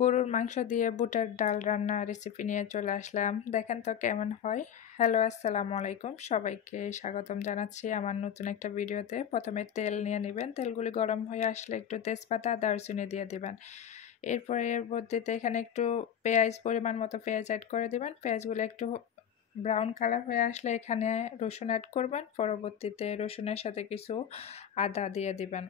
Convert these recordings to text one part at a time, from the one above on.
গরুর মাংস দিয়ে বুটের ডাল রান্না রেসিপি নিয়ে চলে আসলাম। দেখেন তো কেমন হয়। হ্যালো, আসসালামু আলাইকুম, সবাইকে স্বাগতম জানাচ্ছি আমার নতুন একটা ভিডিওতে। প্রথমে তেল নিয়ে নেবেন, তেলগুলি গরম হয়ে আসলে একটু তেজপাতা দারুচিনি দিয়ে দিবেন। এরপরে এর মধ্যে এখানে একটু পেঁয়াজ, পরিমাণ মতো পেঁয়াজ অ্যাড করে দিবেন। পেঁয়াজগুলো একটু ব্রাউন কালার হয়ে আসলে এখানে রসুন অ্যাড করবেন। পরবর্তীতে রসুনের সাথে কিছু আদা দিয়ে দিবেন।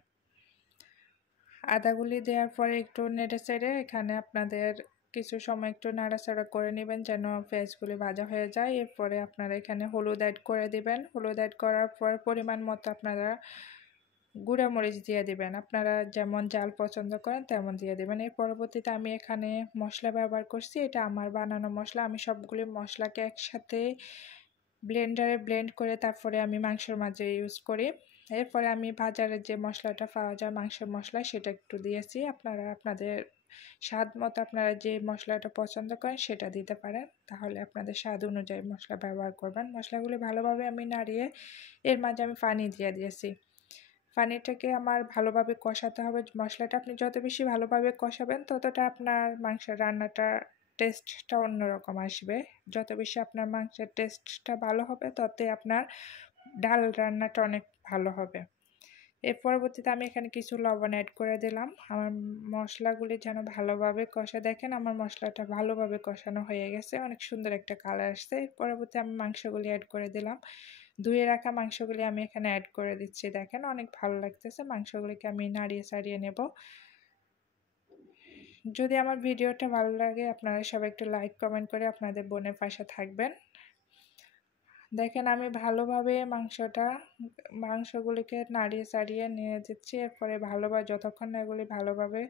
আদাগুলি দেওয়ার পরে একটু নেড়ে চেড়ে এখানে আপনাদের কিছু সময় একটু নাড়াচাড়া করে নেবেন যেন পেঁয়াজগুলি ভাজা হয়ে যায়। এরপরে আপনারা এখানে হলুদ অ্যাড করে দিবেন। হলুদ অ্যাড করার পর পরিমাণ মতো আপনারা গুঁড়া মরিচ দিয়ে দিবেন। আপনারা যেমন ঝাল পছন্দ করেন তেমন দিয়ে দিবেন। এর পরবর্তীতে আমি এখানে মশলা ব্যবহার করছি, এটা আমার বানানো মশলা। আমি সবগুলি মশলাকে একসাথে ব্লেন্ডারে ব্লেন্ড করে তারপরে আমি মাংসের মাঝে ইউজ করি। এরপরে আমি বাজারে যে মশলাটা পাওয়া যায় মাংসের মশলা, সেটা একটু দিয়েছি। আপনারা আপনাদের স্বাদ মতো আপনারা যে মশলাটা পছন্দ করেন সেটা দিতে পারেন, তাহলে আপনাদের স্বাদ অনুযায়ী মশলা ব্যবহার করবেন। মশলাগুলি ভালোভাবে আমি নাড়িয়ে এর মাঝে আমি পানি দিয়ে দিয়েছি। পানিটাকে আমার ভালোভাবে কষাতে হবে। মশলাটা আপনি যত বেশি ভালোভাবে কষাবেন ততটা আপনার মাংসের রান্নাটা টেস্টটা অন্যরকম আসবে। যত বেশি আপনার মাংসের টেস্টটা ভালো হবে ততই আপনার ডাল রান্নাটা অনেক ভালো হবে। এর পরবর্তীতে আমি এখানে কিছু লবণ অ্যাড করে দিলাম। আমার মশলাগুলি যেন ভালোভাবে কষা, দেখেন আমার মশলাটা ভালোভাবে কষানো হয়ে গেছে, অনেক সুন্দর একটা কালার আসছে। এর পরবর্তী আমি মাংসগুলি অ্যাড করে দিলাম। ধুয়ে রাখা মাংসগুলি আমি এখানে অ্যাড করে দিচ্ছি। দেখেন অনেক ভালো লাগতেছে। মাংসগুলিকে আমি নাড়িয়ে চাড়িয়ে নেব। যদি আমার ভিডিওটা ভালো লাগে আপনারা সবাই একটু লাইক কমেন্ট করে আপনাদের বোনের পাশে থাকবেন। দেখেন আমি ভালোভাবে মাংসগুলিকে নাড়িয়ে চাড়িয়ে নিয়ে দিচ্ছি। এরপরে ভালোভাবে যতক্ষণ না এগুলি ভালোভাবে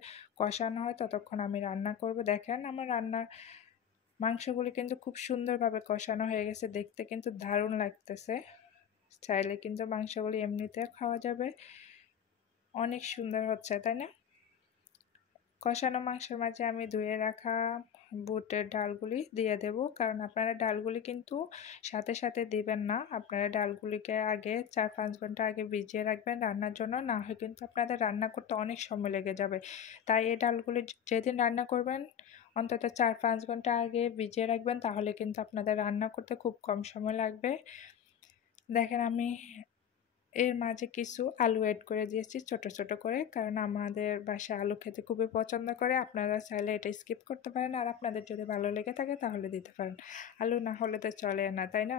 কষানো হয় ততক্ষণ আমি রান্না করব। দেখেন আমার মাংসগুলি কিন্তু খুব সুন্দরভাবে কষানো হয়ে গেছে, দেখতে কিন্তু দারুণ লাগতেছে। চাইলে কিন্তু মাংসগুলি এমনিতে খাওয়া যাবে, অনেক সুন্দর হচ্ছে, তাই না? কষানো মাংসের মাঝে আমি ধুয়ে রাখা বুটের ডালগুলি দিয়ে দেব, কারণ আপনারা ডালগুলি কিন্তু সাথে সাথে দিবেন না। আপনারা ডালগুলিকে আগে 4-5 ঘন্টা আগে ভিজিয়ে রাখবেন রান্নার জন্য, না হয় কিন্তু আপনাদের রান্না করতে অনেক সময় লেগে যাবে। তাই এই ডালগুলি যেদিন রান্না করবেন অন্তত 4-5 ঘন্টা আগে ভিজিয়ে রাখবেন, তাহলে কিন্তু আপনাদের রান্না করতে খুব কম সময় লাগবে। দেখেন আমি এর মাঝে কিছু আলু অ্যাড করে দিয়েছি ছোট ছোট করে, কারণ আমাদের বাসায় আলু খেতে খুবই পছন্দ করে। আপনারা চাইলে এটা স্কিপ করতে পারেন, আর আপনাদের যদি ভালো লেগে থাকে তাহলে দিতে পারেন। আলু না হলে তো চলে না, তাই না?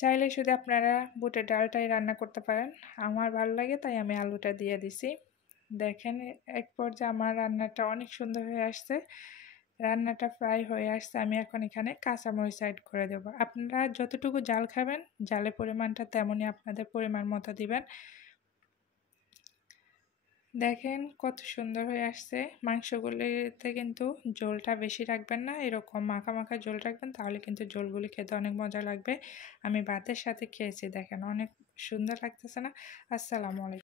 চাইলে শুধু আপনারা বুটের ডালটাই রান্না করতে পারেন। আমার ভালো লাগে তাই আমি আলুটা দিয়ে দিছি। দেখেন এক পর্যায়ে আমার রান্নাটা অনেক সুন্দর হয়ে আসছে। রান্নাটা প্রায় হয়ে আসছে। আমি এখন এখানে কাঁচামরিচ অ্যাড করে দেব। আপনারা যতটুকু ঝাল খাবেন ঝালের পরিমাণটা তেমনই আপনাদের পরিমাণ মতো দিবেন। দেখেন কত সুন্দর হয়ে আসছে। মাংসগুলিতে কিন্তু ঝোলটা বেশি রাখবেন না, এরকম মাখা মাখা ঝোল রাখবেন, তাহলে কিন্তু ঝোলগুলি খেতে অনেক মজা লাগবে। আমি ভাতের সাথে খেয়েছি, দেখেন অনেক সুন্দর লাগতেছে না? আসসালামু আলাইকুম।